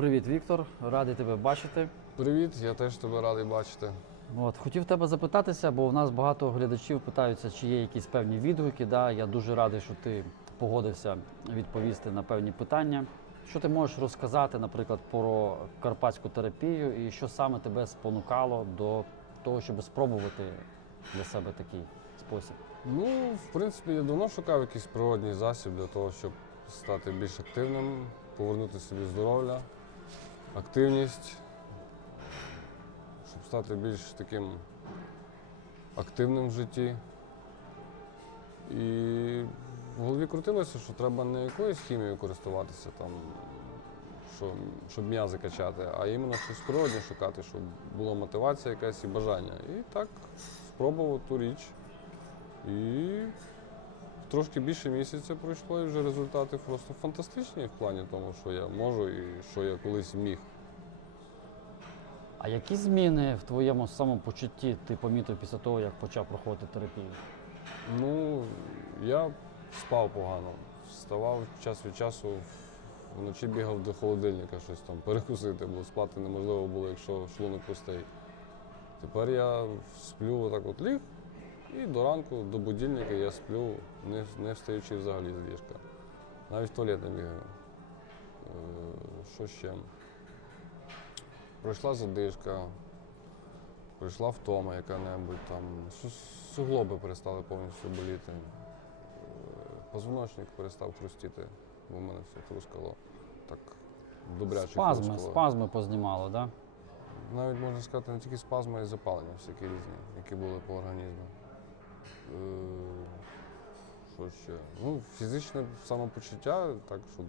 Привіт, Віктор. Радий тебе бачити. Привіт, я теж тебе радий бачити. От хотів тебе запитатися, бо у нас багато глядачів питаються, чи є якісь певні відгуки. Да? Я дуже радий, що ти погодився відповісти на певні питання. Що ти можеш розказати, наприклад, про карпатську терапію і що саме тебе спонукало до того, щоб спробувати для себе такий спосіб? Ну, в принципі, я давно шукав якийсь природний засіб для того, щоб стати більш активним, повернути собі здоров'я, активність, щоб стати більш таким активним в житті. І в голові крутилося, що треба не якоюсь хімією користуватися, там, що, щоб м'язи качати, а іменно щось природне шукати, щоб була мотивація якась і бажання. І так спробував ту річ. І трошки більше місяця пройшло, і вже результати просто фантастичні в плані тому, що я можу і що я колись міг. А які зміни в твоєму самопочутті ти помітив після того, як почав проходити терапію? Ну, я спав погано. Вставав час від часу, вночі бігав до холодильника щось там перекусити, бо спати неможливо було, якщо шлунок пустий. Тепер я сплю отак от ліг, і до ранку, до будильника я сплю, не, не встаючи взагалі з ліжка. Навіть в туалет не бігаю. Е, Що ще? Пройшла задишка, пройшла втома яка-небудь там. Суглоби перестали повністю боліти. Е, Позвоночник перестав хрустіти, бо в мене все хрускало. Так добряче Спазми, хрускало. спазми познімало, так? Да? Навіть можна сказати, не тільки спазми, а й запалення всякі різні, які були по організму. Е, Що ще? Ну, фізичне самопочуття, так, щоб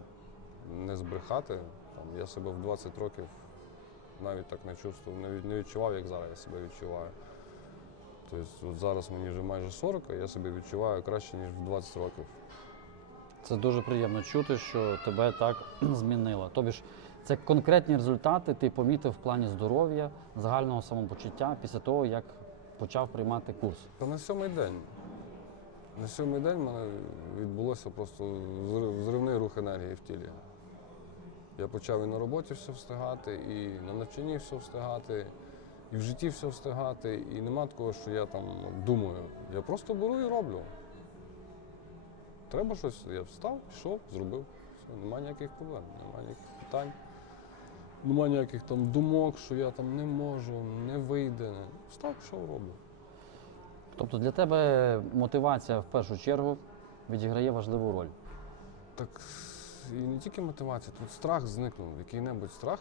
не збрехати. Там, я себе в 20 років навіть так не чувствував, не, від- не відчував, як зараз я себе відчуваю. Тобто от зараз мені вже майже 40, а я себе відчуваю краще, ніж в 20 років. Це дуже приємно чути, що тебе так змінило. Тобі ж це конкретні результати ти помітив в плані здоров'я, загального самопочуття після того, як почав приймати курс. Та на сьомий день. На сьомий день в мене відбулося просто взрив- взривний рух енергії в тілі. Я почав і на роботі все встигати, і на навчанні все встигати, і в житті все встигати. І нема такого, що я там думаю. Я просто беру і роблю. Треба щось, я встав, пішов, зробив. Все, нема ніяких проблем, нема ніяких питань. Нема ніяких там думок, що я там не можу, не вийде. Встав, пішов, роблю. Тобто для тебе мотивація в першу чергу відіграє важливу роль. Так і не тільки мотивація, тут страх зникнув, який-небудь страх,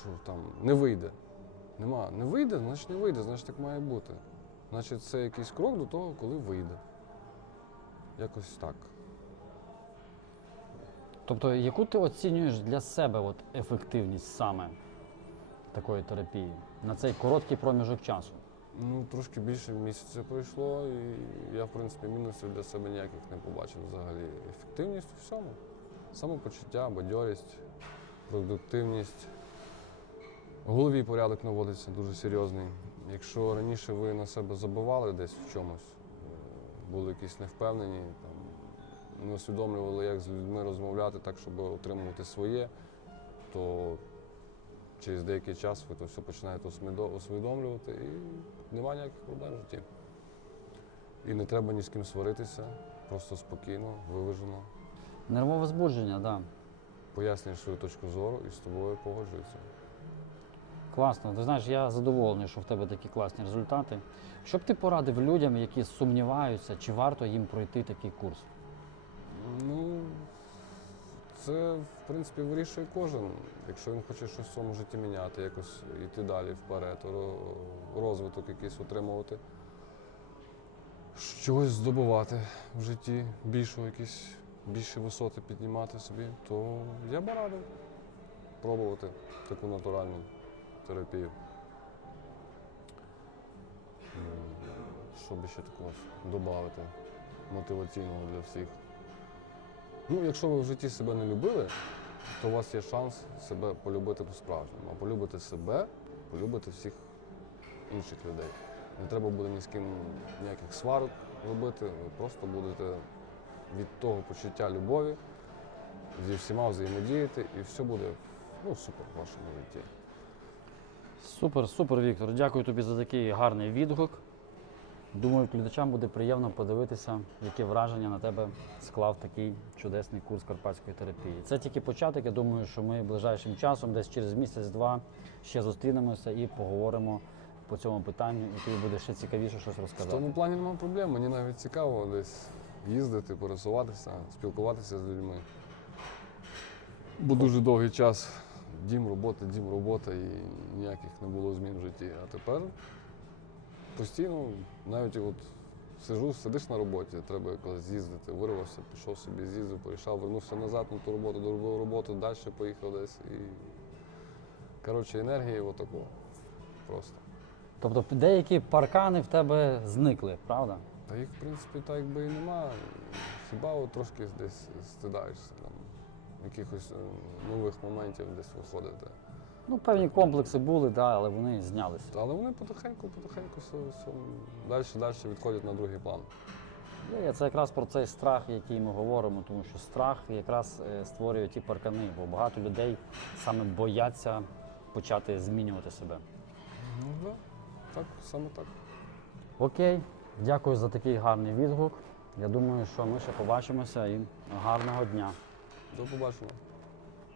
що там не вийде. Нема. Не вийде, значить не вийде, значить так має бути. Значить, це якийсь крок до того, коли вийде. Якось так. Тобто, яку ти оцінюєш для себе от, ефективність саме такої терапії на цей короткий проміжок часу? Ну, трошки більше місяця пройшло, і я, в принципі, мінусів для себе ніяких не побачив взагалі. Ефективність у всьому. Самопочуття, бадьорість, продуктивність. В голові порядок наводиться дуже серйозний. Якщо раніше ви на себе забивали десь в чомусь, е, були якісь невпевнені, там, не усвідомлювали, як з людьми розмовляти так, щоб отримувати своє, то через деякий час ви то все починаєте усвідомлювати і немає ніяких проблем в житті. І не треба ні з ким сваритися, просто спокійно, виважено. Нервове збудження, так. Да. Пояснюєш свою точку зору і з тобою погоджуються. Класно. Ти знаєш, я задоволений, що в тебе такі класні результати. Що б ти порадив людям, які сумніваються, чи варто їм пройти такий курс? Ну, це, в принципі, вирішує кожен. Якщо він хоче щось в своєму житті міняти, якось йти далі вперед, розвиток якийсь отримувати, чогось здобувати в житті, більшого якісь, більші висоти піднімати собі, то я б радив пробувати таку натуральну терапію. Що би ще такого додати мотиваційного для всіх. Ну, якщо ви в житті себе не любили, то у вас є шанс себе полюбити по-справжньому. А полюбити себе, полюбити всіх інших людей. Не треба буде ні з ким ніяких сварок робити, ви просто будете від того почуття любові зі всіма взаємодіяти, і все буде ну, супер в вашому житті. Супер, супер, Віктор. Дякую тобі за такий гарний відгук. Думаю, глядачам буде приємно подивитися, яке враження на тебе склав такий чудесний курс карпатської терапії. Це тільки початок. Я думаю, що ми ближайшим часом, десь через місяць-два, ще зустрінемося і поговоримо по цьому питанню, і тобі буде ще цікавіше щось розказати. В тому плані немає проблем. Мені навіть цікаво десь їздити, пересуватися, спілкуватися з людьми. Бо дуже довгий час дім, робота, дім, робота і ніяких не було змін в житті. А тепер постійно, навіть от сижу, сидиш на роботі, треба якось з'їздити, вирвався, пішов собі, з'їздив, порішав, вернувся назад на ту роботу, доробив роботу, далі поїхав десь. І... Коротше, енергії отако. Просто. Тобто деякі паркани в тебе зникли, правда? Та їх, в принципі, так якби і нема. Хіба от трошки десь стидаєшся там, якихось е, нових моментів десь виходити. Ну, певні комплекси були, да, але вони знялися. Але вони потихеньку, потихеньку все, все далі, далі відходять на другий план. Це якраз про цей страх, який ми говоримо, тому що страх якраз е, створює ті паркани, бо багато людей саме бояться почати змінювати себе. Ну так, так, саме так. Окей, дякую за такий гарний відгук. Я думаю, що ми ще побачимося і гарного дня. До побачення.